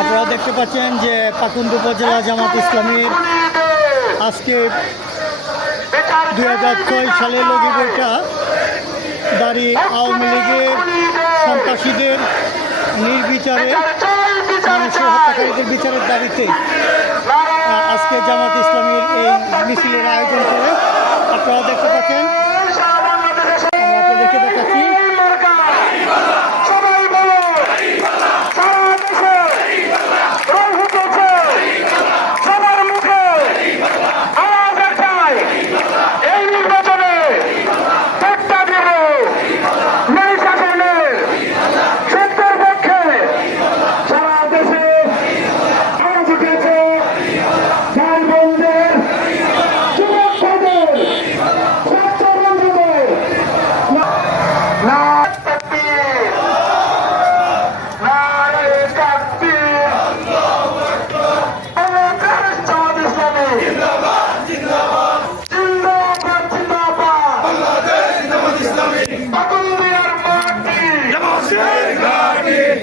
আপনারা দেখতে পাচ্ছেন যে পাকুন্দ উপজেলা জামাত ইসলামীর আজকে 2006 সালে লগি বইটা দাঁড়ি আওয়ামী লীগের সন্ত্রাসীদের নির্বিচারে মানুষের হত্যাকারীদের বিচারের দাবিতে আজকে জামাত ইসলামীর এই মিছিলের আয়োজন করে আপনারা দেখতে পাচ্ছেন। আমরা দেখে দেখাচ্ছি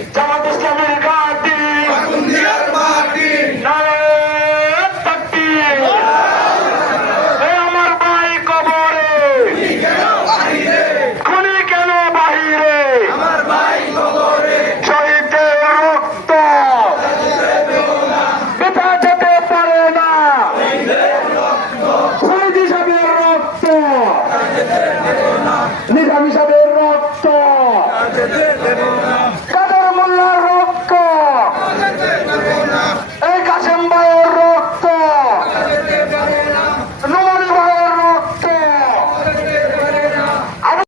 Jai